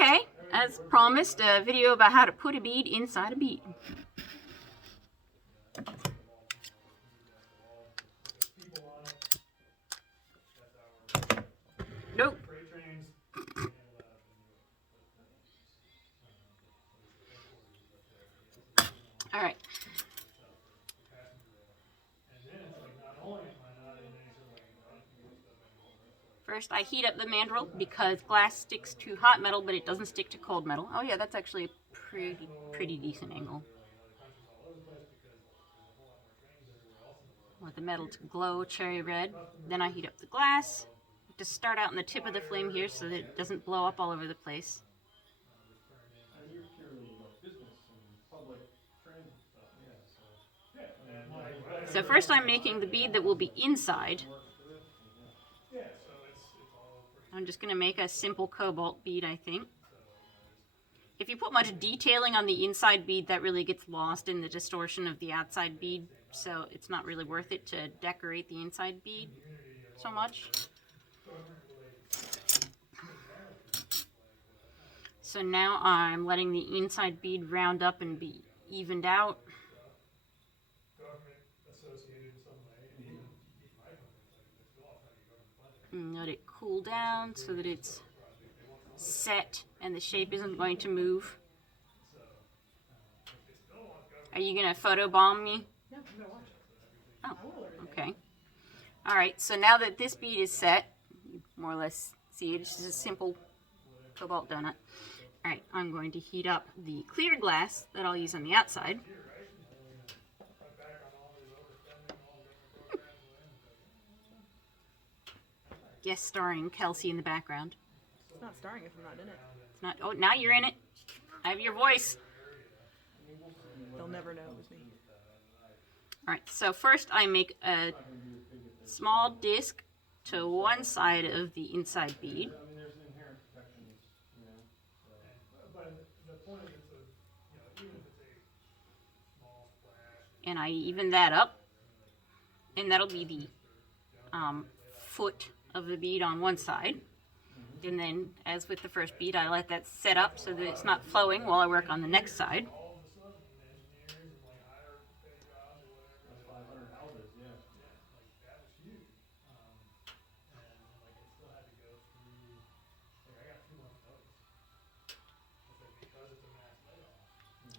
Okay, as promised, a video about how to put a bead inside a bead. Nope. All right. First, I heat up the mandrel because glass sticks to hot metal, but it doesn't stick to cold metal. Oh yeah, that's actually a pretty decent angle. I want the metal to glow cherry red. Then I heat up the glass. To start out in the tip of the flame here so that it doesn't blow up all over the place. You're purely like business and public transit stuff. Yeah. So first I'm making the bead that will be inside. I'm just going to make a simple cobalt bead, I think. If you put much detailing on the inside bead, that really gets lost in the distortion of the outside bead, so it's not really worth it to decorate the inside bead so much. So now I'm letting the inside bead round up and be evened out. And let it cool down so that it's set and the shape isn't going to move. Are you going to photobomb me? No, I'm going to watch it. Oh, okay. Alright, so now that this bead is set, you more or less see it, it's just a simple cobalt donut. Alright, I'm going to heat up the clear glass that I'll use on the outside. Guest starring Kelsey in the background. It's not starring if I'm not in it. It's not. Oh, now you're in it. I have your voice. They'll never know it was me. Alright, so first I make a small disc to one side of the inside bead. And I even that up. And that'll be the foot of the bead on one side. And then, as with the first bead, I let that set up so that it's not flowing while I work on the next side.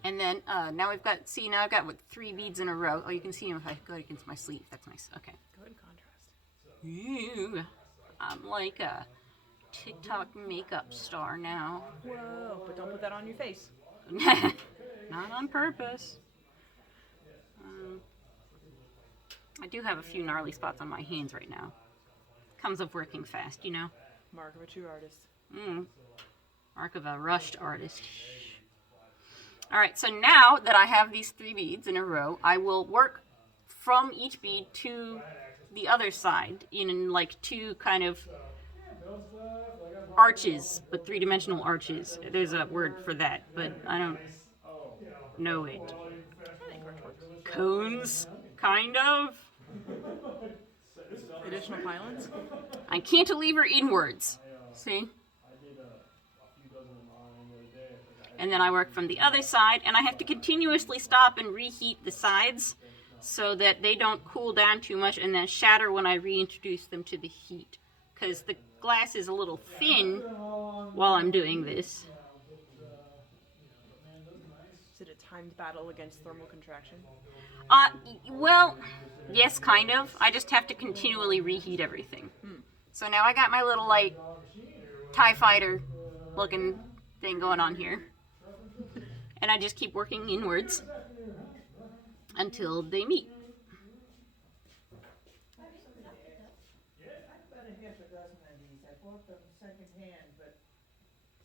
And then, now we've got, see, now I've got, what, 3 beads in a row. Oh, you can see them if I go against my sleeve. That's nice. Okay. Good contrast. Ooh, I'm like a TikTok makeup star now. Whoa, but don't put that on your face. Not on purpose. I do have a few gnarly spots on my hands right now. Comes of working fast, you know. Mark of a true artist. Mark of a rushed artist. Alright, so now that I have these 3 beads in a row, I will work from each bead to the other side in like 2 kind of arches, but 3-dimensional arches. There's a word for that, but I don't know it. Cones, kind of. Additional pylons? I cantilever inwards. See? And then I work from the other side, and I have to continuously stop and reheat the sides so that they don't cool down too much and then shatter when I reintroduce them to the heat. Because the glass is a little thin while I'm doing this. Is it a timed battle against thermal contraction? Well, yes, kind of. I just have to continually reheat everything. So now I got my little, like, TIE fighter looking thing going on here. And I just keep working inwards until they meet. I've got a half a dozen of these. I bought them secondhand, but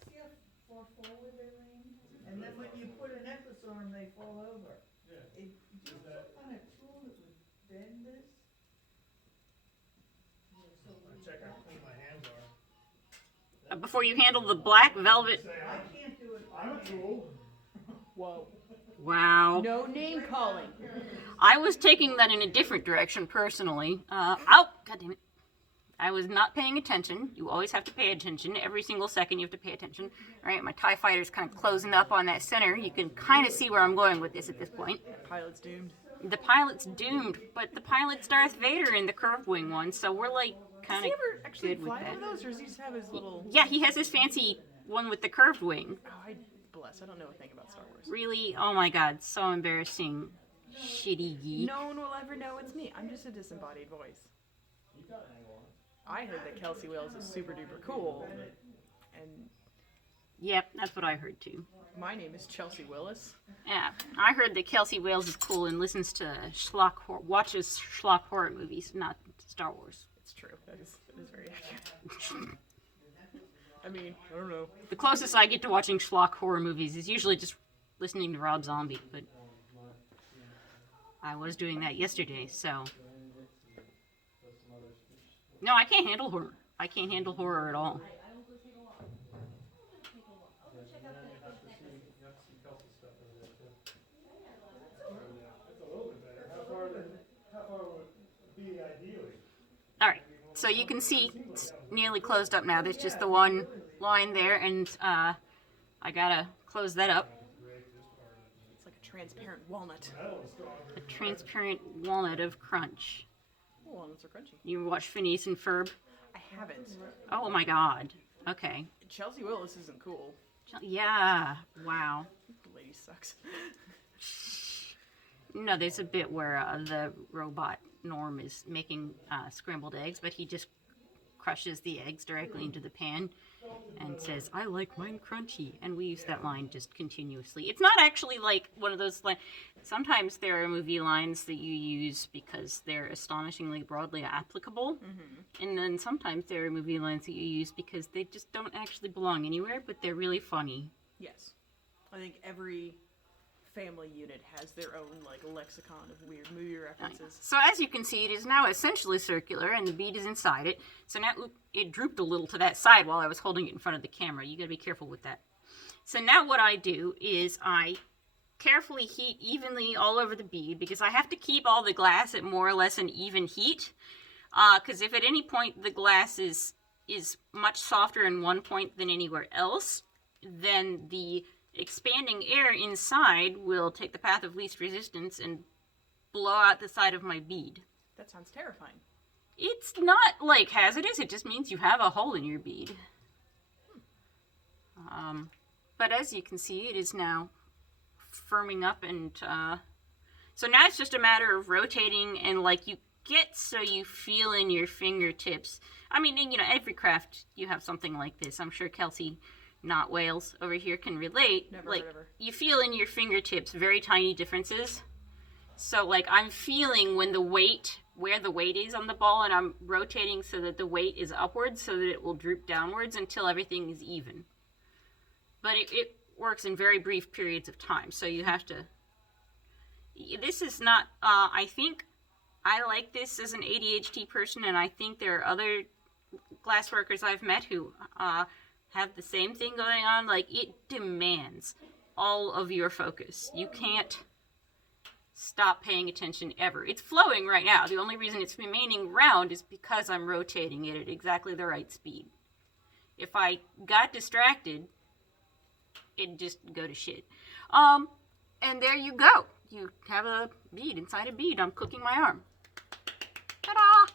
see how far forward they lean? And then when you put a necklace on them, they fall over. Do you have some kind of tool that would bend this? Check how clean my hands are. Before you handle the black velvet. I can't do it. I'm a tool. Whoa. Wow. No name calling. I was taking that in a different direction personally. Ow! God damn it. I was not paying attention. You always have to pay attention. Every single second you have to pay attention. All right, my TIE fighter's kind of closing up on that center. You can kind of see where I'm going with this at this point. Pilot's doomed. The pilot's doomed, but the pilot's Darth Vader in the curved wing one, so we're like Does kind he of ever actually good with fly that. one of those, or does he just have his little... Yeah, he has his fancy one with the curved wing. Oh, I don't know a thing about Star Wars. Really? Oh my god, so embarrassing. Shitty geek. No one will ever know it's me. I'm just a disembodied voice. I heard that Kelsey Wales is super duper cool, and Yep, that's what I heard too. my name is Chelsea Willis. Yeah, I heard that Kelsey Wales is cool and listens to watches schlock horror movies, not Star Wars. It's true. That is very accurate. I mean, I don't know. The closest I get to watching schlock horror movies is usually just listening to Rob Zombie, but I was doing that yesterday, so... No, I can't handle horror. I can't handle horror at all. Alright, so you can see it's nearly closed up now. There's just the one line there, and I gotta close that up. It's like a transparent walnut. A transparent walnut of crunch. Oh, walnuts are crunchy. You watch Phineas and Ferb? I haven't. Oh my god. Okay. Chelsea Willis isn't cool. Yeah. Wow. The lady sucks. No, there's a bit where the robot Norm is making scrambled eggs, but he just crushes the eggs directly into the pan and says, "I like mine crunchy." And we use that line just continuously. It's not actually like one of those lines. Sometimes there are movie lines that you use because they're astonishingly broadly applicable. And then sometimes there are movie lines that you use because they just don't actually belong anywhere, but they're really funny. Yes. I think every family unit has their own like lexicon of weird movie references. So as you can see, it is now essentially circular, and the bead is inside it. So now it drooped a little to that side while I was holding it in front of the camera. You gotta be careful with that. So now what I do is I carefully heat evenly all over the bead, because I have to keep all the glass at more or less an even heat. Because if at any point the glass is much softer in one point than anywhere else, then the expanding air inside will take the path of least resistance and blow out the side of my bead. That sounds terrifying. It's not like hazardous, it just means you have a hole in your bead. But as you can see, it is now firming up, and so now it's just a matter of rotating, and like you get so you feel in your fingertips. I mean, you know, every craft you have something like this. I'm sure Kelsey, not Wales, over here can relate. Never like heard of her. you feel in your fingertips very tiny differences. So like I'm feeling when the weight, where the weight is on the ball, and I'm rotating so that the weight is upwards so that it will droop downwards until everything is even. But it works in very brief periods of time, so you have to... This is not... I think I like this as an ADHD person, and I think there are other glassworkers I've met who have the same thing going on. Like, it demands all of your focus. You can't stop paying attention ever. It's flowing right now. The only reason it's remaining round is because I'm rotating it at exactly the right speed. If I got distracted, it'd just go to shit. And there you go. You have a bead inside a bead. I'm cooking my arm. Ta-da!